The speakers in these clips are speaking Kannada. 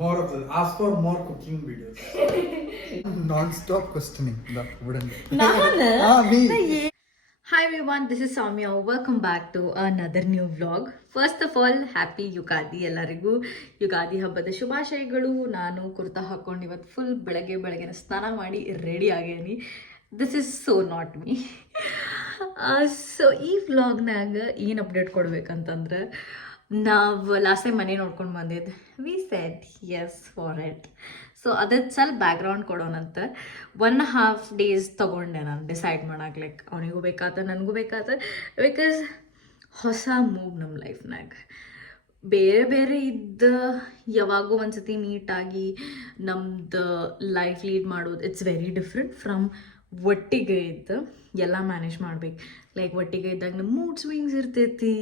more of the ask for more cooking videos. Non-stop questioning. Hi everyone, this is Soumya. Welcome back to another new vlog. First of all, happy Ugadi ಎಲ್ಲರಿಗೂ. ಯುಗಾದಿ ಹಬ್ಬದ ಶುಭಾಶಯಗಳು. ನಾನು ಕುರ್ತಾ ಹಾಕೊಂಡು ಇವತ್ತು ಫುಲ್ ಬೆಳಗ್ಗೆ ಸ್ನಾನ ಮಾಡಿ ರೆಡಿ ಆಗೇನಿ. This is so not me. So ಈ ವ್ಲಾಗ್ನಾಗ ಏನು ಅಪ್ಡೇಟ್ ಕೊಡ್ಬೇಕಂತಂದ್ರೆ, ನಾವು ಲಾಸ್ಟ್ ಟೈಮ್ ಮನೆ ನೋಡ್ಕೊಂಡು ಬಂದಿದ್ದು. We said yes for it. So ಅದಕ್ಕೆ ಸ್ವಲ್ಪ ಬ್ಯಾಕ್ಗ್ರೌಂಡ್ ಕೊಡೋಣಂತ 1.5 days ತೊಗೊಂಡೆ ನಾನು ಡಿಸೈಡ್ ಮಾಡಕ್ಕೆ. ಲೈಕ್ ಅವನಿಗೂ ಬೇಕಾತ ನನಗೂ ಬೇಕಾತ. ಬಿಕಾಸ್ ಹೊಸ ಮೂವ್ ನಮ್ಮ ಲೈಫ್ನಾಗ ಬೇರೆ ಇದ್ದ ಯಾವಾಗೂ ಒಂದ್ಸತಿ ನೀಟಾಗಿ ನಮ್ದು ಲೈಫ್ ಲೀಡ್ ಮಾಡೋದು ಇಟ್ಸ್ ವೆರಿ ಡಿಫ್ರೆಂಟ್ ಫ್ರಮ್ ಒಟ್ಟಿಗೆ ಇದ್ದು ಎಲ್ಲ ಮ್ಯಾನೇಜ್ ಮಾಡ್ಬೇಕು. ಲೈಕ್ ಒಟ್ಟಿಗೆ ಇದ್ದಾಗ ನಮ್ಮ ಮೂಡ್ ಸ್ವಿಂಗ್ಸ್ ಇರ್ತೈತಿ.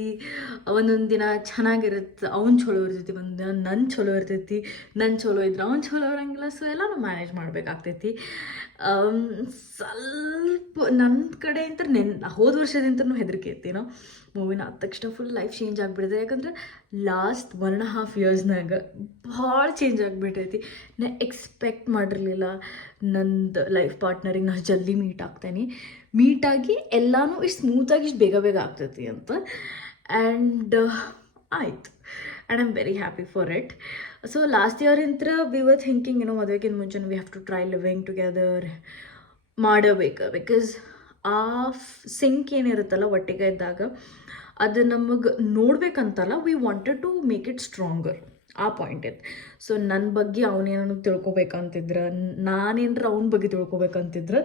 ಒಂದೊಂದು ದಿನ ಚೆನ್ನಾಗಿರುತ್ತೆ, ಅವ್ನು ಚಲೋ ಇರ್ತೈತಿ, ಒಂದು ದಿನ ನನ್ನ ಚಲೋ ಇರ್ತೈತಿ, ನನ್ನ ಚಲೋ ಇದ್ರೆ ಅವ್ನು ಚಲೋ ಇರೋಂಗಿಲ್ಲ. ಸೊ ಎಲ್ಲನೂ ಮ್ಯಾನೇಜ್ ಮಾಡ್ಬೇಕಾಗ್ತೈತಿ. ಸ್ವಲ್ಪ ನನ್ನ ಕಡೆಯಿಂದ ಹೋದ ವರ್ಷದಿಂದನೂ ಹೆದರಿಕೆ ಇತ್ತೇನೋ ಮೂವಿನ ಆದ ತಕ್ಷಣ ಫುಲ್ ಲೈಫ್ ಚೇಂಜ್ ಆಗಿಬಿಟ್ಟಿದೆ. ಯಾಕಂದ್ರೆ ಲಾಸ್ಟ್ 1.5 yearsನಾಗ ಭಾಳ ಚೇಂಜ್ ಆಗಿಬಿಟ್ಟೈತಿ. ನಾ ಎಕ್ಸ್ಪೆಕ್ಟ್ ಮಾಡಿರಲಿಲ್ಲ ನಂದು ಲೈಫ್ ಪಾರ್ಟ್ನರಿಗೆ ನಾನು ಜಲ್ದಿ ಮೀಟಾಗಿ ಎಲ್ಲನೂ ಇಷ್ಟು ಸ್ಮೂತಾಗಿ ಇಷ್ಟು ಬೇಗ ಆಗ್ತೈತಿ ಅಂತ. ಆ್ಯಂಡ್ ಆಯ್ತು. And I am very happy for it. So last year ಇಂತ್ರ ವಿ ವರ್ ಥಿಂಕಿಂಗ್ ಮದುವೆಗಿಂತ ಮುಂಚೆ we have to try living together ಮಾಡಬೇಕು. ಬಿಕಾಸ್ ಆ ಸಿಂಕ್ ಏನಿರುತ್ತಲ್ಲ ಒಟ್ಟಿಗೆ ಇದ್ದಾಗ ಅದು ನಮಗೆ ನೋಡ್ಬೇಕಂತಲ್ಲ, we wanted to make it stronger. ಆ ಪಾಯಿಂಟ್ ಇತ್ತು. ಸೊ ನನ್ನ ಬಗ್ಗೆ ಅವನೇನೋ ತಿಳ್ಕೊಬೇಕಂತಿದ್ರೆ, ನಾನೇನಾರ ಅವನ ಬಗ್ಗೆ ತಿಳ್ಕೊಬೇಕಂತಿದ್ರೆ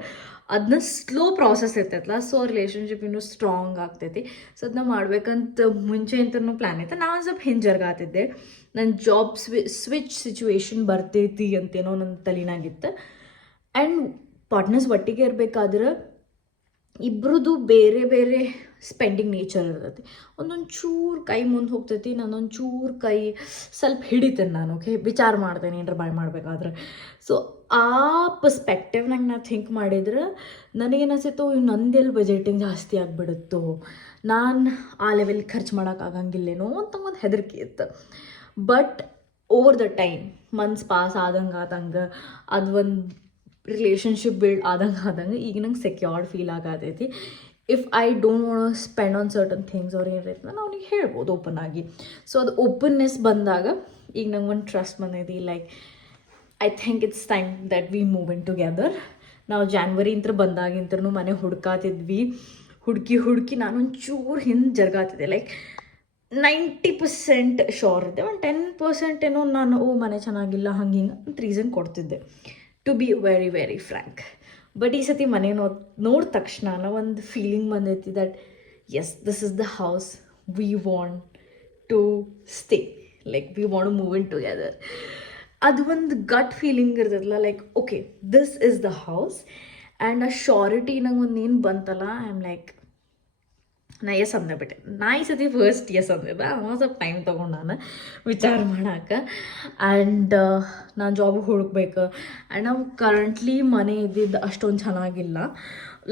ಅದನ್ನ ಸ್ಲೋ ಪ್ರಾಸೆಸ್ ಇರ್ತೈತಲ್ಲ. ಸೊ ರಿಲೇಷನ್ಶಿಪ್ ಇನ್ನೂ ಸ್ಟ್ರಾಂಗ್ ಆಗ್ತೈತಿ. ಸೊ ಅದನ್ನ ಮಾಡ್ಬೇಕಂತ ಮುಂಚೆ ಅಂತನೂ ಪ್ಲ್ಯಾನ್ ಐತೆ. ನಾನು ಸ್ವಲ್ಪ ಹಿಂಜರ್ಗಾತಿದ್ದೆ. ನನ್ನ ಜಾಬ್ ಸ್ವಿಚ್ ಸಿಚುವೇಶನ್ ಬರ್ತೈತಿ ಅಂತೇನೋ ನನ್ನ ತಲೆನಾಗಿತ್ತು. ಆ್ಯಂಡ್ ಪಾರ್ಟ್ನರ್ಸ್ ಒಟ್ಟಿಗೆ ಇರಬೇಕಾದ್ರೆ ಇಬ್ರದ್ದು ಬೇರೆ ಸ್ಪೆಂಡಿಂಗ್ ನೇಚರ್ ಇರ್ತೈತಿ. ಒಂದೊಂದು ಚೂರು ಕೈ ಮುಂದೆ ಹೋಗ್ತೈತಿ, ನಾನೊಂದು ಚೂರು ಕೈ ಸ್ವಲ್ಪ ಹಿಡಿತೇನೆ ನಾನು. ಓಕೆ, ವಿಚಾರ ಮಾಡ್ತೇನೆ ಏನಾರ ಬಾಯ್ ಮಾಡಬೇಕಾದ್ರೆ. ಸೊ ಆ ಪರ್ಸ್ಪೆಕ್ಟಿವ್ನಾಗ ನಾನು ಥಿಂಕ್ ಮಾಡಿದ್ರೆ ನನಗೇನಿಸ್ತೈತೋ ನಂದೆಲ್ಲಿ ಬಜೆಟಿಂಗ್ ಜಾಸ್ತಿ ಆಗಿಬಿಡುತ್ತೋ, ನಾನು ಆ ಲೆವೆಲ್ ಖರ್ಚು ಮಾಡೋಕ್ಕಾಗಂಗಿಲ್ಲೇನೋ ಅಂತ ಒಂದು ಹೆದರಿಕೆ ಇತ್ತು. But over the time months pass ಆದಂಗೆ ಅದು ಒಂದು ರಿಲೇಷನ್ಶಿಪ್ ಬಿಲ್ಡ್ ಆದಂಗೆ ಈಗ ನಂಗೆ ಸೆಕ್ಯೂರ್ಡ್ ಫೀಲ್ ಆಗತೈತಿ. If I don't want spend on certain things ಅವ್ರು ಏನಿರುತ್ತೆ ನಾನು ಅವ್ನಿಗೆ ಹೇಳ್ಬೋದು ಓಪನ್ ಆಗಿ. ಸೊ ಅದು ಓಪನ್ನೆಸ್ ಬಂದಾಗ ಈಗ ನಂಗೆ ಒಂದು ಟ್ರಸ್ಟ್ ಬಂದೈತಿ. Like I think it's time that we move in together. ನಾವು ಜಾನ್ವರಿ ಇಂತ್ರ ಬಂದಾಗಿಂತ್ರನೂ ಮನೆ ಹುಡ್ಕಾತಿದ್ವಿ. ಹುಡುಕಿ ನಾನೊಂದು ಚೂರು ಹಿಂದೆ ಜರ್ಗಾತಿದ್ದೆ. ಲೈಕ್ 90% ಶೋರ್ ಇದ್ದೆ. ಒಂದು 10% ಏನೋ ನಾನು ಮನೆ ಚೆನ್ನಾಗಿಲ್ಲ ಹಿಂಗೆ ಅಂತ ರೀಸನ್ ಕೊಡ್ತಿದ್ದೆ, to be very very frank. But ಈ ಸತಿ ಮನೆ ನೋಡಿದ ತಕ್ಷಣ ಒಂದು ಫೀಲಿಂಗ್ ಬಂದೈತಿ that yes, this is the house we want to stay. Like we want to move in together. ಅದು ಒಂದು ಗಟ್ ಫೀಲಿಂಗ್ ಇರ್ತದಲ್ಲ, like okay this is the house. And ಆ ಶ್ಯೂರಿಟಿ ನಂಗೆ ಒಂದು ಏನು ಬಂತಲ್ಲ, ಐ ಆಮ್ ಲೈಕ್ ನಾ ಎಸ್ ಅಂದ್ಬಿಟ್ಟೆ. ನಾ ಈ ಸತಿ ಫಸ್ಟ್ ಎಸ್ ಅಂದಿದ್ದೆ. ಸ್ವಲ್ಪ ಟೈಮ್ ತೊಗೊಂಡು ನಾನು ವಿಚಾರ ಮಾಡೋಕೆ. ಆ್ಯಂಡ್ ನಾನು ಜಾಬಿಗೆ ಹುಡುಕ್ಬೇಕು. ಆ್ಯಂಡ್ ನಾವು ಕರೆಂಟ್ಲಿ ಮನೆ ಇದ್ದಿದ್ದು ಅಷ್ಟೊಂದು ಚೆನ್ನಾಗಿಲ್ಲ.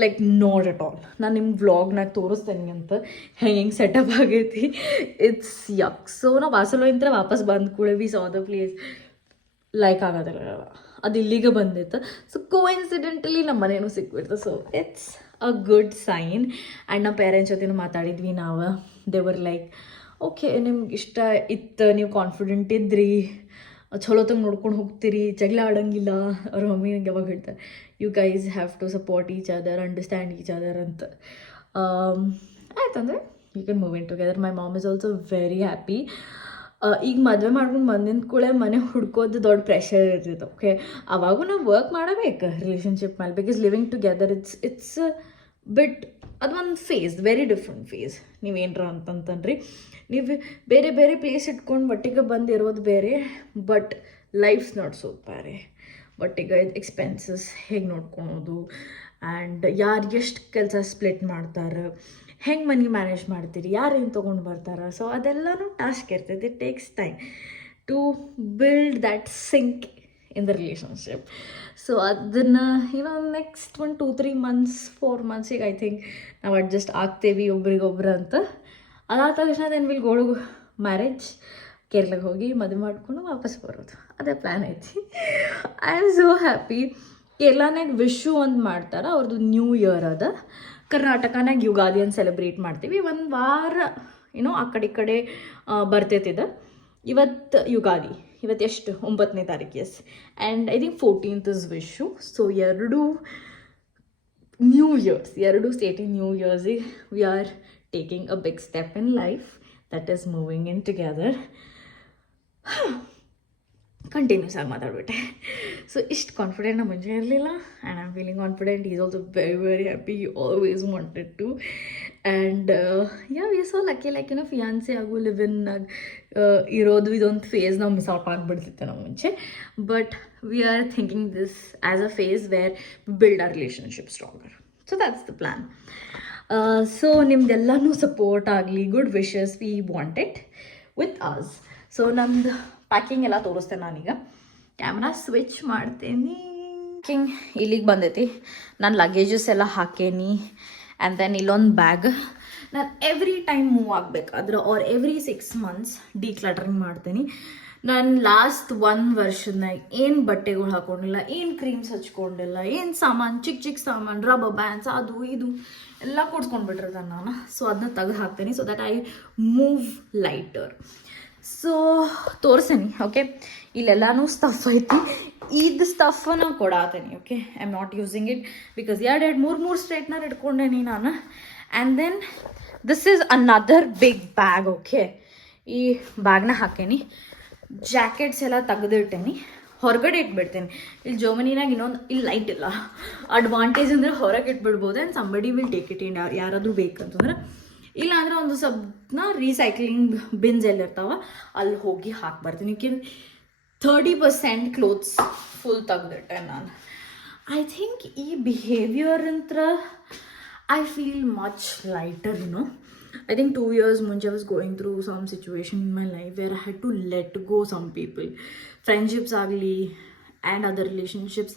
Like not at all. ನಾನು ನಿಮ್ಮ ವ್ಲಾಗ್ನಾಗ ತೋರಿಸ್ತೇನೆ ಅಂತ ಹೆಂಗೆ ಸೆಟಪ್ ಆಗೈತಿ. ಇಟ್ಸ್ ಯಕ್. ಸೊ ನಾವು ವಾಸಲೋಯಿಂದ ವಾಪಸ್ ಬಂದ ಕೂಡ we saw the place like ಆಗೋದಿಲ್ಲ. ಅದು ಇಲ್ಲಿಗೆ ಬಂದಿತ್ತು. ಸೊ ಕೋಇನ್ಸಿಡೆಂಟಲಿ ನಮ್ಮ ಮನೇನೂ ಸಿಕ್ಬಿಡ್ತು. So it's a good sign. And ನಮ್ಮ ಪೇರೆಂಟ್ಸ್ ಜೊತೆನೂ ಮಾತಾಡಿದ್ವಿ ನಾವು. ದೇವರ್ ಲೈಕ್ ಓಕೆ, ನಿಮ್ಗೆ ಇಷ್ಟ ಇತ್ತು, ನೀವು ಕಾನ್ಫಿಡೆಂಟ್ ಇದ್ರಿ, ಚಲೋತಂಗೆ ನೋಡ್ಕೊಂಡು ಹೋಗ್ತೀರಿ, ಜಗಳ ಆಡೋಂಗಿಲ್ಲ. ಅವ್ರ ಮಮ್ಮಿ ನಂಗೆ ಯಾವಾಗ ಹೇಳ್ತಾರೆ, you guys have to support each other, understand each other ಅಂತ. ಆಯ್ತಂದರೆ you can move in together. My mom is also very happy. ಈಗ ಮದುವೆ ಮಾಡ್ಕೊಂಡು ಬಂದಿದ್ದ ಕೂಡ ಮನೆ ಹುಡ್ಕೋದು ದೊಡ್ಡ ಪ್ರೆಷರ್ ಇರ್ತೈತೆ. ಓಕೆ, ಅವಾಗೂ ನಾವು ವರ್ಕ್ ಮಾಡಬೇಕು ರಿಲೇಷನ್ಶಿಪ್ ಮೇಲೆ. ಬಿಕಾಸ್ ಲಿವಿಂಗ್ ಟುಗೆದರ್ ಇಟ್ಸ್ ಬಿಟ್ ಅದು ಒಂದು ಫೇಸ್, ವೆರಿ ಡಿಫ್ರೆಂಟ್ ಫೇಸ್. ನೀವೇನ್ರ ಅಂತಂತಂದ್ರಿ, ನೀವು ಬೇರೆ ಪ್ಲೇಸ್ ಇಟ್ಕೊಂಡು ಒಟ್ಟಿಗೆ ಬಂದಿರೋದು ಬೇರೆ, ಬಟ್ ಲೈಫ್ಸ್ ನಡ್ಸೋದು ಬೇರೆ. ಒಟ್ಟಿಗೆ ಎಕ್ಸ್ಪೆನ್ಸಸ್ ಹೇಗೆ ನೋಡ್ಕೊಳೋದು, ಆ್ಯಂಡ್ ಯಾರು ಎಷ್ಟು ಕೆಲಸ ಸ್ಪ್ಲಿಟ್ ಮಾಡ್ತಾರೆ, ಹೆಂಗೆ ಮನಿ ಮ್ಯಾನೇಜ್ ಮಾಡ್ತೀರಿ, ಯಾರೇನು ತೊಗೊಂಡು ಬರ್ತಾರೆ. ಸೊ ಅದೆಲ್ಲನೂ ಟಾಸ್ಕ್ ಇರ್ತೈತೆ. It takes time to build that sync in the relationship. So ಅದನ್ನು next 1 2 3 months 4 months I think ನಾವು ಅಡ್ಜಸ್ಟ್ ಆಗ್ತೇವೆ ಒಬ್ರಿಗೊಬ್ರು ಅಂತ. ಅದಾದ ತಕ್ಷಣ then will go to marriage. ಕೇರಳಕ್ಕೆ ಹೋಗಿ ಮದುವೆ ಮಾಡಿಕೊಂಡು ವಾಪಸ್ ಬರೋದು ಅದೇ ಪ್ಲ್ಯಾನ್ ಐತಿ. I am so happy. ಕೇರಳನಾಗ ವಿಶು ಅಂತ ಮಾಡ್ತಾರೆ, ಅವ್ರದ್ದು ನ್ಯೂ ಇಯರ್ ಅದ. ಕರ್ನಾಟಕನಾಗ ಯುಗಾದಿ ಅಂತ ಸೆಲೆಬ್ರೇಟ್ ಮಾಡ್ತೀವಿ. ಒಂದು ವಾರ ಏನೋ ಆ ಕಡೆ ಬರ್ತೈತಿದೆ. ಇವತ್ತು ಯುಗಾದಿ, ಇವತ್ತು ಎಷ್ಟು 9ನೇ ತಾರೀಕು, yes. And I think 14th is Vishu. So ಎರಡು ನ್ಯೂ ಇಯರ್ಸ್, ಎರಡು ಸ್ಟೇಟಿ ನ್ಯೂ ಇಯರ್ಸಿಗೆ we are taking a big step in life, that is moving in together. Continuous ಆಗಿ ಮಾತಾಡ್ಬಿಟ್ಟೆ. ಸೊ ಇಷ್ಟು ಕಾನ್ಫಿಡೆಂಟ್ ನಾನು ಮುಂಚೆ ಇರಲಿಲ್ಲ, and I am feeling confident. Is also very very happy. You always wanted to. And we so lucky, like ಏನೋ ಫಿಯಾನ್ಸಿ ಆಗು ಲಿವ್ ಇನ್ ಇರೋದು ಇದೊಂದು ಫೇಸ್ ನಾವು ಮಿಸ್ ಔಟ್ ಆಗಿಬಿಡ್ತಿತ್ತು ನಾವು ಮುಂಚೆ. But we are thinking this as a phase where build our relationship stronger. So that's the plan. So ನಿಮ್ದೆಲ್ಲನೂ ಸಪೋರ್ಟ್ ಆಗಲಿ, good wishes we want it with us. So ನಮ್ದು ಪ್ಯಾಕಿಂಗ್ ಎಲ್ಲ ತೋರಿಸ್ತೇನೆ ನಾನೀಗ. ಕ್ಯಾಮ್ರಾ ಸ್ವಿಚ್ ಮಾಡ್ತೇನೆ. ಪ್ಯಾಕಿಂಗ್ ಇಲ್ಲಿಗೆ ಬಂದೈತಿ. ನಾನು ಲಗೇಜಸ್ ಎಲ್ಲ ಹಾಕೇನಿ. ಆ್ಯಂಡ್ ದೆನ್ ಇಲ್ಲೊಂದು ಬ್ಯಾಗ್. ನಾನು ಎವ್ರಿ ಟೈಮ್ ಮೂವ್ ಆಗಬೇಕಾದ್ರೆ ಆರ್ ಎವ್ರಿ 6 months ಡಿಕ್ಲಟರಿಂಗ್ ಮಾಡ್ತೀನಿ. ನಾನು ಲಾಸ್ಟ್ 1 ವರ್ಷದಾಗ ಏನು ಬಟ್ಟೆಗಳು ಹಾಕೊಂಡಿಲ್ಲ, ಏನು ಕ್ರೀಮ್ಸ್ ಹಚ್ಕೊಂಡಿಲ್ಲ, ಏನು ಸಾಮಾನು, ಚಿಕ್ಕ ಸಾಮಾನು, ರಬ್ಬರ್ ಬ್ಯಾಂಡ್ಸ್, ಅದು ಇದು ಎಲ್ಲ ಕೊಡ್ಸ್ಕೊಂಡ್ಬಿಟ್ಟಿರ್ತಾನೆ ನಾನು. ಸೊ ಅದನ್ನ ತೆಗೆದು ಹಾಕ್ತೀನಿ, so that I move lighter. So ತೋರಿಸ್ತೀನಿ. ಓಕೆ, ಇಲ್ಲೆಲ್ಲನೂ ಸ್ಟಫ್ ಐತಿ. ಇದು ಸ್ಟಫನ್ನು ಕೊಡಾತೀನಿ. Okay, I am not using it because 2-3 straightener ಇಟ್ಕೊಂಡೇನಿ ನಾನು. And then this is another big bag. Okay, ಈ ಬ್ಯಾಗ್ನ ಹಾಕೇನಿ. ಜಾಕೆಟ್ಸ್ ಎಲ್ಲ ತೆಗೆದಿಟ್ಟೇನಿ, ಹೊರಗಡೆ ಇಟ್ಬಿಡ್ತೇನೆ. ಇಲ್ಲಿ ಜರ್ಮನಿನಾಗ ಇಲ್ಲಿ ಲೈಟ್ ಇಲ್ಲ. ಅಡ್ವಾಂಟೇಜ್ ಅಂದರೆ ಹೊರಗೆ ಇಟ್ಬಿಡ್ಬೋದು. And somebody will take it in, ಯಾರಾದರೂ ಬೇಕಂತಂದ್ರೆ. ಇಲ್ಲಾಂದರೆ ಒಂದು ಸ್ವಲ್ಪನ ರೀಸೈಕ್ಲಿಂಗ್ ಬಿನ್ಸ್ ಎಲ್ಲಿರ್ತಾವ ಅಲ್ಲಿ ಹೋಗಿ ಹಾಕ್ಬರ್ತೀನಿ. 30% ಕ್ಲೋತ್ಸ್ ಫುಲ್ ತೆಗ್ದಿಟ್ಟೆ ನಾನು. ಐ ಥಿಂಕ್ ಈ ಬಿಹೇವಿಯರ್ ಅಂತ I feel much lighter, I think 2 years ಮುಂಚೆ I was going through some situation in my life where I had to let go some people. Friendships ಆಗಲಿ ಆ್ಯಂಡ್ ಅದರ್ ರಿಲೇಷನ್ಶಿಪ್ಸ್,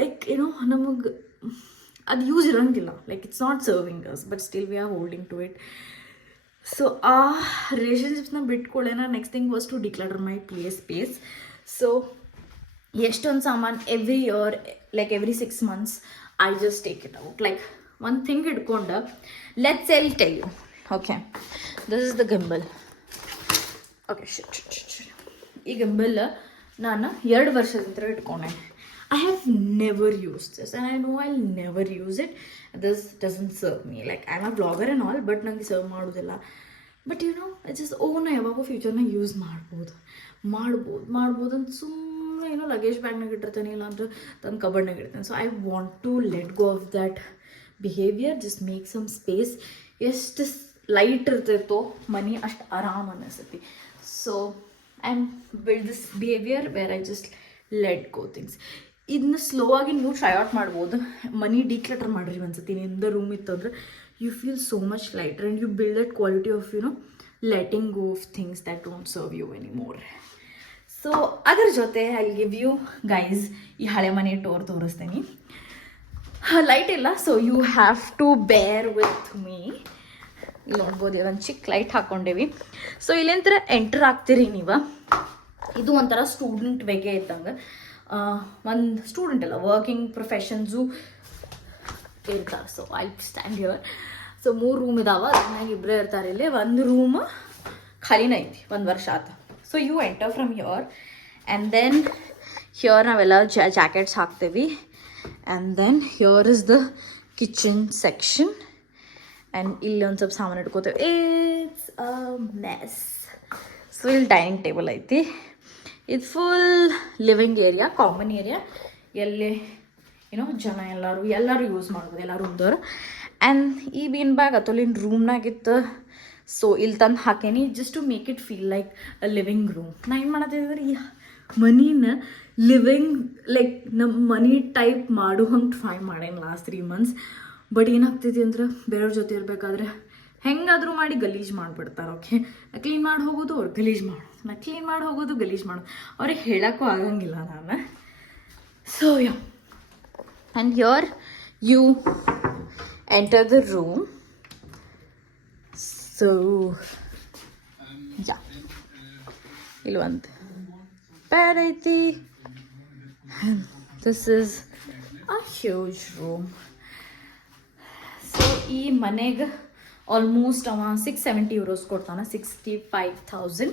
ಲೈಕ್ ನಮಗೆ ಅದು ಯೂಸ್ ಇರೋಂಗಿಲ್ಲ. Like it's not serving us, but still we are holding to it. So ಆ ರಿಲೇಷನ್ಶಿಪ್ಸ್ನ ಬಿಟ್ಕೊಳ್ಳೇನ next thing was to declutter my space. So ಎಷ್ಟೊಂದು ಸಾಮಾನು every year, like every 6 months I just take it out. Like ಒಂದು ಥಿಂಗ್ ಹಿಡ್ಕೊಂಡು let's tell you. Okay, this is the gimbal. Okay, ಈ ಗಿಂಬಲ್ ನಾನು 2 ವರ್ಷದಿಂದ ಇಟ್ಕೊಂಡೆ. I have never used this and I know I'll never use it. This doesn't serve me. Like I'm a vlogger and all, but nange serve ಮಾಡೋದಿಲ್ಲ. But I just ನಾ ಯಾವಾಗೋ ಫ್ಯೂಚರ್ನ ಯೂಸ್ ಮಾಡ್ಬೋದು ಅಂತ ಸುಮ್ಮನೆ ಲಗೇಜ್ ಬ್ಯಾಗ್ನಾಗ ಇಟ್ಟಿರ್ತೇನೆ, ಇಲ್ಲ ಅಂದ್ರೆ ತನ್ನ ಕಬರ್ಡ್ನಾಗ ಇಡ್ತೇನೆ. So I want to let go of that behaviour, just make some space. ಎಷ್ಟು ಲೈಟ್ ಇರ್ತೈತೋ ಮನಿ ಅಷ್ಟು ಆರಾಮ್ ಅನ್ನಿಸ್ತೈತಿ. So I am build this behaviour where I just let go things. ಇದನ್ನ ಸ್ಲೋ ಆಗಿ ನೀವು ಟ್ರೈ ಔಟ್ ಮಾಡ್ಬೋದು. ಮನಿ ಡಿಕ್ಲಟರ್ ಮಾಡಿರಿ ಒಂದ್ಸತಿ. ನಿಮ್ದು ರೂಮ್ ಇತ್ತಂದ್ರೆ you feel so much lighter and you build that quality of letting go of things that don't serve you any more. So ಅದ್ರ ಜೊತೆ ಐ ಗಿವ್ ಯು ಗೈಸ್ ಈ ಹಳೆ ಮನೆ ಟೋರ್ ತೋರಿಸ್ತೀನಿ. ಲೈಟ್ ಇಲ್ಲ, so you have to bear with me. ಇಲ್ಲಿ ನೋಡ್ಬೋದು, ಒಂದು ಚಿಕ್ಕ ಲೈಟ್ ಹಾಕ್ಕೊಂಡೇವಿ. ಸೊ ಇಲ್ಲಿಂತರ ಎಂಟರ್ ಆಗ್ತೀರಿ ನೀವು. ಇದು ಒಂಥರ ಸ್ಟೂಡೆಂಟ್ ಬೇಗೆ ಇದ್ದಂಗೆ. ಒಂದು ಸ್ಟೂಡೆಂಟ್ ಅಲ್ಲ, ವರ್ಕಿಂಗ್ ಪ್ರೊಫೆಷನ್ಸು ಇರ್ತಾರೆ. So I stand here. So 3 room ಇದಾವೆ, ಅದನ್ನಾಗ ಇಬ್ಬರೇ ಇರ್ತಾರೆ ಇಲ್ಲಿ. ಒಂದು ರೂಮ್ ಖಾಲಿನ ಐತಿ, 1 ವರ್ಷ ಆಯ್ತು. So you enter from here and then here ನಾವೆಲ್ಲ ಜಾಕೆಟ್ಸ್ ಹಾಕ್ತೇವೆ. And then here is the kitchen section. And ಇಲ್ಲಿ ಒಂದು ಸ್ವಲ್ಪ ಸಾಮಾನು ಇಟ್ಕೋತೇವೆ. It's a mess. ಸೊ ಇಲ್ಲಿ ಡೈನಿಂಗ್ ಟೇಬಲ್ ಐತಿ. ಇದು full living area, common area, ಎಲ್ಲಿ ಜನ ಎಲ್ಲರೂ ಯೂಸ್ ಮಾಡ್ಬೋದು, ಎಲ್ಲ ರೂಮ್ದವ್ರು. ಆ್ಯಂಡ್ ಈ ಬೀನ್ ಬ್ಯಾಗ್ ಅಲ್ಲಿನ ರೂಮ್ನಾಗಿತ್ತು. ಸೊ ಇಲ್ಲಿ ತಂದು ಹಾಕೇನಿ just to make it feel like a living room. ನಾ ಏನು ಮಾಡತ್ತಿದ್ರೆ ಈ ಮನಿನ ಲಿವಿಂಗ್ ಲೈಕ್ ನಮ್ಮ ಮನಿ ಟೈಪ್ ಮಾಡೋ ಹಂಗೆ ಟ್ರೈ ಮಾಡೇನಿ ಲಾಸ್ಟ್ 3 months. ಬಟ್ ಏನಾಗ್ತೈತಿ ಅಂದ್ರೆ ಬೇರೆಯವ್ರ ಜೊತೆ ಇರಬೇಕಾದ್ರೆ ಹೆಂಗಾದರೂ ಮಾಡಿ ಗಲೀಜು ಮಾಡಿಬಿಡ್ತಾರೆ. ಓಕೆ, ನಾ ಕ್ಲೀನ್ ಮಾಡಿ ಹೋಗೋದು, ಅವ್ರು ಗಲೀಜು ಮಾಡೋದು, ನಾ ಕ್ಲೀನ್ ಮಾಡಿ ಹೋಗೋದು, ಗಲೀಜು ಮಾಡೋದು. ಅವ್ರಿಗೆ ಹೇಳೋಕ್ಕೂ ಆಗಂಗಿಲ್ಲ ನಾನು. So yeah, and here you enter the room. So yeah, ಇಲ್ಲಿ ಒಂದು ಬೇರೆ ಐತಿ. This is a huge room. So ಈ ಮನೆಗೆ ಆಲ್ಮೋಸ್ಟ್ ಅವ €670 ಕೊಡ್ತಾನೆ, 65,000.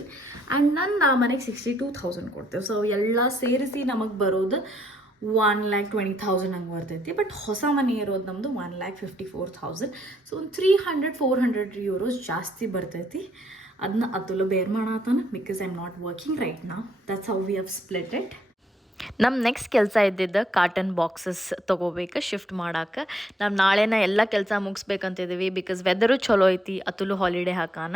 ಆ್ಯಂಡ್ ನನ್ನ ಆ ಮನೆಗೆ 62,000 ಕೊಡ್ತೇವೆ. ಸೊ ಎಲ್ಲ ಸೇರಿಸಿ ನಮಗೆ ಬರೋದು 1,20,000 ಹಂಗೆ ಬರ್ತೈತಿ. ಬಟ್ ಹೊಸ ಮನೆ ಇರೋದು ನಮ್ಮದು 1,54,000. ಸೊ ಒಂದು €300-400 ಜಾಸ್ತಿ ಬರ್ತೈತಿ. ಅದನ್ನ ಅತುಲು ಬೇರ್ ಮಾಡತ್ತಾನ because I am not working right now. That's how we have split it. ನಮ್ಮ ನೆಕ್ಸ್ಟ್ ಕೆಲಸ ಇದ್ದಿದ್ದು ಕಾಟನ್ ಬಾಕ್ಸಸ್ ತೊಗೋಬೇಕು ಶಿಫ್ಟ್ ಮಾಡಕ್ಕೆ. ನಾವು ನಾಳೆನ ಎಲ್ಲ ಕೆಲಸ ಮುಗಿಸ್ಬೇಕಂತಿದ್ದೀವಿ ಬಿಕಾಸ್ ವೆದರು ಚಲೋ ಐತಿ. ಅತುಲು ಹಾಲಿಡೇ ಹಾಕಾನ.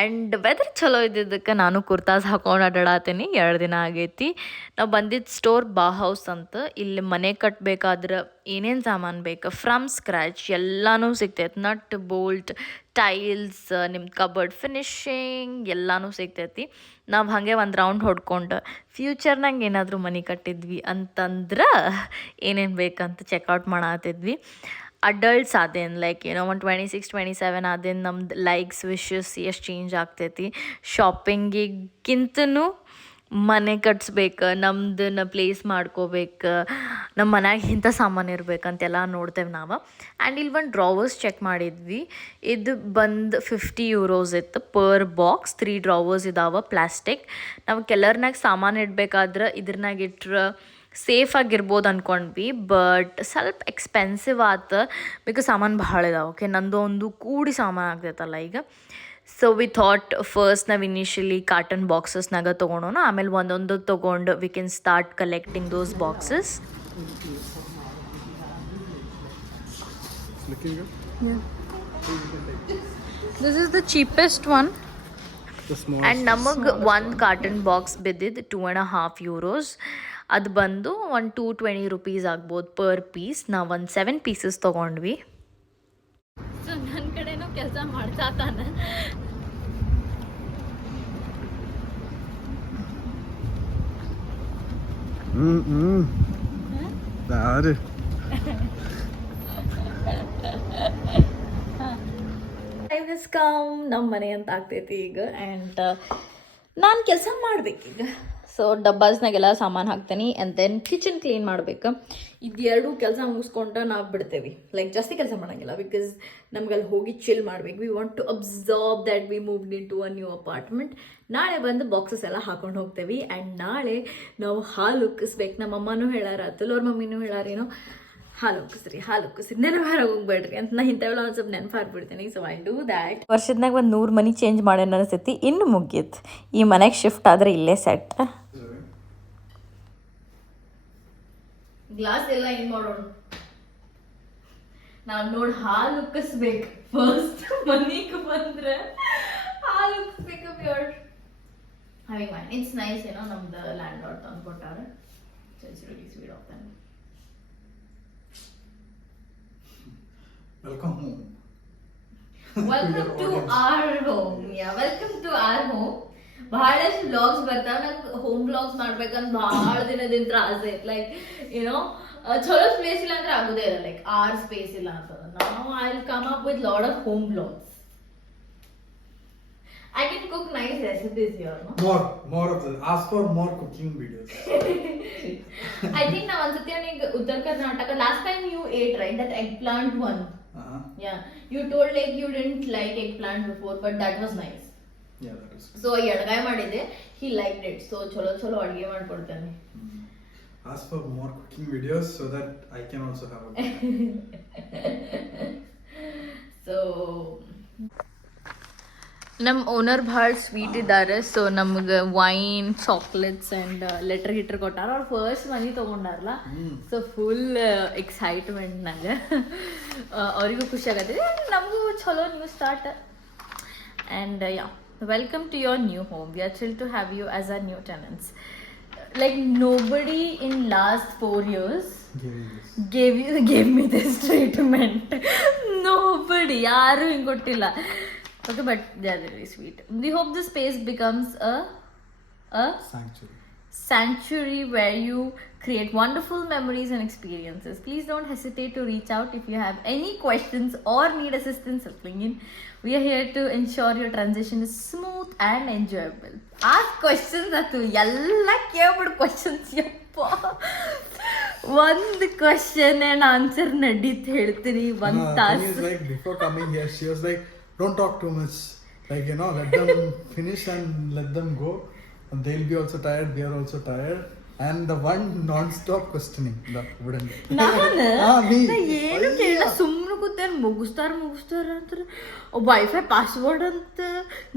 ಆ್ಯಂಡ್ ವೆದರ್ ಚಲೋ ಇದ್ದಿದ್ದಕ್ಕೆ ನಾನು ಕುರ್ತಾಸ್ ಹಾಕೊಂಡು ಅಡ್ಡಾಡತ್ತೀನಿ. 2 ದಿನ ಆಗೈತಿ. ನಾವು ಬಂದಿದ್ದು ಸ್ಟೋರ್ ಬಾಹೌಸ್ ಅಂತ. ಇಲ್ಲಿ ಮನೆ ಕಟ್ಟಬೇಕಾದ್ರೆ ಏನೇನು ಸಾಮಾನು ಬೇಕು ಫ್ರಮ್ ಸ್ಕ್ರ್ಯಾಚ್ ಎಲ್ಲನೂ ಸಿಗ್ತೈತೆ. ನಟ್ ಬೋಲ್ಟ್, ಟೈಲ್ಸ್, ನಿಮ್ಮ ಕಬರ್ಡ್ ಫಿನಿಶಿಂಗ್ ಎಲ್ಲನೂ ಸಿಗ್ತೈತಿ. ನಾವು ಹಾಗೆ ಒಂದು ರೌಂಡ್ ಹೊಡ್ಕೊಂಡು ಫ್ಯೂಚರ್ನಾಗ ಏನಾದರೂ ಮನೆ ಕಟ್ಟಿದ್ವಿ ಅಂತಂದ್ರೆ ಏನೇನು ಬೇಕಂತ ಚೆಕ್ಔಟ್ ಮಾಡತ್ತಿದ್ವಿ. ಅಡಲ್ಟ್ಸ್ ಆದೇನು ಲೈಕ್ ಏನೋ ಒಂದು 26-27 ಆದೇನು ನಮ್ದು ಲೈಕ್ಸ್ ವಿಶಸ್ ಎಷ್ಟು ಚೇಂಜ್ ಆಗ್ತೈತಿ. ಶಾಪಿಂಗಿಗಿಂತನೂ ಮನೆ ಕಟ್ಸ್ಬೇಕು, ನಮ್ದನ್ನ ಪ್ಲೇಸ್ ಮಾಡ್ಕೋಬೇಕು, ನಮ್ಮ ಮನ್ಯಾಗ ಇಂಥ ಸಾಮಾನು ಇರ್ಬೇಕಂತೆಲ್ಲ ನೋಡ್ತೇವೆ ನಾವು. ಆ್ಯಂಡ್ ಇಲ್ಲಿ ಒಂದು ಡ್ರಾವರ್ಸ್ ಚೆಕ್ ಮಾಡಿದ್ವಿ. ಇದು ಬಂದು €50 ಇತ್ತು ಪರ್ ಬಾಕ್ಸ್. 3 ಡ್ರಾವರ್ಸ್ ಇದಾವೆ ಪ್ಲಾಸ್ಟಿಕ್. ನಾವು ಕೆಲರ್ನಾಗ ಸಾಮಾನು ಇಡಬೇಕಾದ್ರೆ ಇದ್ರನಾಗ ಇಟ್ರೆ ಸೇಫ್ ಆಗಿರ್ಬೋದು ಅಂದ್ಕೊಂಡ್ವಿ. ಬಟ್ ಸ್ವಲ್ಪ ಎಕ್ಸ್ಪೆನ್ಸಿವ್ ಆಯ್ತು ಬಿಕಾಸ್ ಸಾಮಾನು ಭಾಳ ಇದಾವೆ. ಓಕೆ, ನಂದು ಒಂದು ಕೂಡಿ ಸಾಮಾನು ಆಗ್ತೈತಲ್ಲ ಈಗ. ಸೊ ವಿ ಥಾಟ್ ಫಸ್ಟ್ ನಾವು ಇನಿಷಿಯಲಿ ಕಾಟನ್ ಬಾಕ್ಸಸ್ನಾಗ ತೊಗೊಳೋಣ, ಆಮೇಲೆ ಒಂದೊಂದು ತೊಗೊಂಡು we can start collecting those boxes. This is the cheapest one. And ನಮಗೆ ಒಂದು ಕಾಟನ್ ಬಾಕ್ಸ್ ಬಿದ್ದಿದ್ದು €2.5. ಅದು ಬಂದು ಒಂದು $220 ಆಗ್ಬೋದು ಪರ್ ಪೀಸ್. ನಾವು ಒಂದು 7 ಪೀಸಸ್ ತೊಗೊಂಡ್ವಿ. ಸೊ ನನ್ನ ಕಡೆನೂ ಕೆಲಸ ಮಾಡ್ತಾನ. ನಮ್ಮ ಮನೆ ಅಂತ ಆಗ್ತೈತಿ ಈಗ. ಆ್ಯಂಡ್ ನಾನು ಕೆಲಸ ಮಾಡ್ಬೇಕೀಗ. ಸೊ ಡಬ್ಬಾಸ್ನಾಗೆಲ್ಲ ಸಾಮಾನು ಹಾಕ್ತೀನಿ. ಆ್ಯಂಡ್ ದೆನ್ ಕಿಚನ್ ಕ್ಲೀನ್ ಮಾಡ್ಬೇಕು. ಇದೆರಡು ಕೆಲಸ ಮುಗಿಸ್ಕೊಂಡು ನಾವು ಬಿಡ್ತೇವೆ. ಲೈಕ್ ಜಾಸ್ತಿ ಕೆಲಸ ಮಾಡೋಂಗಿಲ್ಲ ಬಿಕಾಸ್ ನಮ್ಗೆ ಅಲ್ಲಿ ಹೋಗಿ ಚಿಲ್ ಮಾಡ್ಬೇಕು. We want to observe that we moved in to a new apartment. ನಾಳೆ ಬಂದು ಬಾಕ್ಸಸ್ ಎಲ್ಲ ಹಾಕೊಂಡು ಹೋಗ್ತೇವೆ. ಆ್ಯಂಡ್ ನಾಳೆ ನಾವು ಹಾಲು ಉಕ್ಕಿಸ್ಬೇಕು. ನಮ್ಮ ಅಮ್ಮನೂ ಹೇಳಾರ, ಅತುಲ್ ಮಮ್ಮಿನೂ ಹೇಳಾರೇನೋ ಹಾಲು ಉಕ್ಕಿಸ್ರಿ ನೆನಪಾರ ಹೋಗ್ಬೇಡ್ರಿ ಅಂತ. ನಾ ಇಂಥವೆಲ್ಲ ಒಂದು ಸ್ವಲ್ಪ ನೆನಪಾರ್ಬಿಡ್ತೀನಿ. So I do that. ವರ್ಷದ್ನಾಗ ಒಂದು 100 ಮನೆ ಚೇಂಜ್ ಮಾಡ್ಯಾನ ಅನಿಸ್ತೈತಿ. ಇನ್ನು ಮುಗೀತು. ಈ ಮನೆಗೆ ಶಿಫ್ಟ್ ಆದರೆ ಇಲ್ಲೇ ಸೆಟ್. ಗ್ಲಾಸ್ ಎಲ್ಲ ಹಿಂಗೆ ಮಾಡೋಣ. ನಾವು ನೋಡಿ ಹಾಲು ಉಕ್ಕಿಸ್ಬೇಕು ಫಸ್ಟ್. ಮನೆಗೆ ಬಂದ್ರೆ ಹಾಲು ಉಕ್ಕಿಸ್ಬೇಕು. Having mind it's nice. ಏನೋ ನಮ್ದು ಲ್ಯಾಂಡ್ ಲಾರ್ಡ್ ತಂದು ಕೊಟ್ಟಾರೆ. It's really sweet of them. Welcome home. Welcome to our home. Yeah, welcome to our home. ಬಹಳಷ್ಟು ವ್ಲಾಗ್ಸ್ ಬರ್ತಾವ. ನಂಗೆ ಹೋಮ್ ವ್ಲಾಗ್ಸ್ ಮಾಡ್ಬೇಕಂತ ಭಾಳ ದಿನದಿಂದ ಆಸೆ ಐತೆ. ಲೈಕ್ ಯುನೋ ಚಲೋ ಸ್ಪೇಸ್ ಇಲ್ಲ ಅಂದ್ರೆ ಆಗೋದೇ ಇಲ್ಲ. ಲೈಕ್ ಆರ್ ಸ್ಪೇಸ್ ಇಲ್ಲ ಅಂತಂದ್ರೆ ನಾವು I will come up with lot of home vlogs. I can cook nice recipes here, no? More of this. Ask for more cooking videos. I think now once again Uttar Karnataka, last time you ate, right, that eggplant one. Yeah, you told like you didn't like eggplant before, but that was nice. Yeah, that is. So ಎಡಗಾಯ ಮಾಡಿದೆ, he liked it. So ಚಲೋ ಅಡುಗೆ ಮಾಡ್ಕೊಡ್ತಾನೆ. Ask for more cooking videos so that I can also have a So ನಮ್ಮ ಓನರ್ ಭಾಳ ಸ್ವೀಟ್ ಇದ್ದಾರೆ. ಸೊ ನಮ್ಗೆ ವೈನ್, ಚಾಕ್ಲೇಟ್ಸ್ ಆ್ಯಂಡ್ ಲೆಟರ್ ಗಿಟ್ರ್ ಕೊಟ್ಟಾರ. ಅವ್ರು ಫಸ್ಟ್ ಮನಿ ತೊಗೊಂಡಾರಲ್ಲ. ಸೊ ಫುಲ್ ಎಕ್ಸೈಟ್ಮೆಂಟ್ನಾಗ ಅವರಿಗೂ ಖುಷಿ ಆಗತ್ತಿದೆ, ನಮಗೂ ಚಲೋ new start. And yeah, welcome to your new home. We are thrilled to have you as a new tenants. Like nobody in last 4 years gave me this treatment. Nobody, ಯಾರು ಹಿಂಗೆ ಕೊಟ್ಟಿಲ್ಲ. Okay, but they are really sweet. We hope this space becomes a sanctuary. sanctuary where you create wonderful memories and experiences. Please don't hesitate to reach out if you have any questions or need assistance settling in. We are here to ensure your transition is smooth and enjoyable. Ask questions atu ella ಕೇಳ್ಬಿಡು questions ಯಪ್ಪ ಒಂದು ಕ್ವಶನ್ ಅಂಡ್ ಆನ್ಸರ್ ನಡೀತ್ ಹೇಳ್ತೀನಿ ಒಂದು thing ತಾಸು. is, like, before coming here, she was like, don't talk too much. Like, you know, let them finish and let them go. And they'll be also tired, we are also tired. And the one non-stop questioning, that wouldn't. ನಾನು me. ನಾ ಏನು ಕೇಳ ಸುಮ್ಮನೆ ಕೂತೇನೆ ಮುಗಿಸ್ತಾರ ಅಂತಾರೆ ವೈಫೈ ಪಾಸ್ವರ್ಡ್ ಅಂತ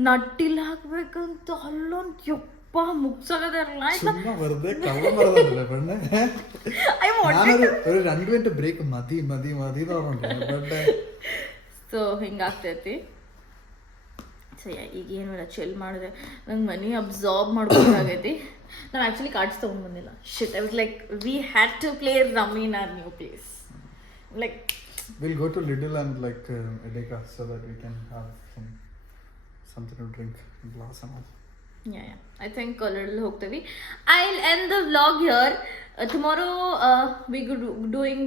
ನಟ್ಟಿಲ್ಲ ಹಾಕ್ಬೇಕಂತ ಅಲ್ಲೊಂದು ಯಪ್ಪ ಮುಗ್ಸಾಗದಾರಲ್ಲ ಆಯ್ತಾ. ചുമ്മാ വെറുതെ കള്ളം പറഞ്ഞതല്ലേ പെണ്ണെ. ഞാനൊരു 2 മിനിറ്റ് ബ്രേക്ക് മതി എന്ന് പറഞ്ഞിട്ടുണ്ട്. ಸೊ ಹಿಂಗಾಗ್ತೈತಿ. ಸೊ ಈಗ ಏನಿಲ್ಲ ಚಿಲ್ ಮಾಡಿದೆ ನಂಗೆ ಮನಿ ಅಬ್ಸಾರ್ಬ್ ಮಾಡ್ಬೇಕಾಗೈತಿ. ನಾವು ಆ್ಯಕ್ಚುಲಿ ಕಾರ್ಡ್ಸ್ ತೊಗೊಂಡ್ಬಂದಿಲ್ಲ. Shit I was like we had to play rummy in our new place. Like We'll go to Lidl and like Edeka so that we can have something to drink, glass and all. Yeah. I think a little ಹೋಗ್ತೀವಿ. I'll end the vlog here. Tomorrow we doing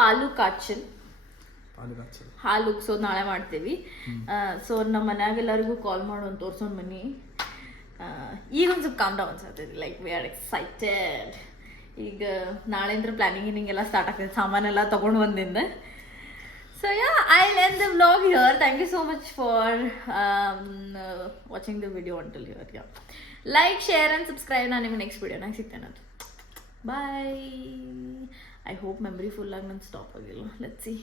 ಪಾಲು ಕಾಚಲ್ ಹಾಲು ಉಗ್ಸೋದು ನಾಳೆ ಮಾಡ್ತೀವಿ. ಸೊ ನಮ್ಮ ಮನ್ಯಾಗೆಲ್ಲರಿಗೂ ಕಾಲ್ ಮಾಡೋಣ ತೋರ್ಸೋಣ ಬನ್ನಿ. ಈಗ ಒಂದು ಸ್ವಲ್ಪ ಕಾಮ್ ಡೌನ್ ಅನ್ಸತ್ತೈತಿ. Like we are excited. ಈಗ ನಾಳೆಂದ್ರ ಪ್ಲಾನಿಂಗ್ ಎಲ್ಲ ಸ್ಟಾರ್ಟ್ ಆಗ್ತೈತೆ ಸಾಮಾನೆಲ್ಲ ತೊಗೊಂಡು ಬಂದಿಂದ. So yeah, I'll end the vlog here. Thank you so much for watching the video until here. Yeah. Like, share and subscribe. ನಾನು ನಿಮಗೆ ನೆಕ್ಸ್ಟ್ ವಿಡಿಯೋ ನಂಗೆ ಸಿಗ್ತೇನೆ ಅದು. Bye. I hope memory full ಆಗಿ ನಾನು ಸ್ಟಾಪ್ ಆಗಿಲ್ಲ. Let's see.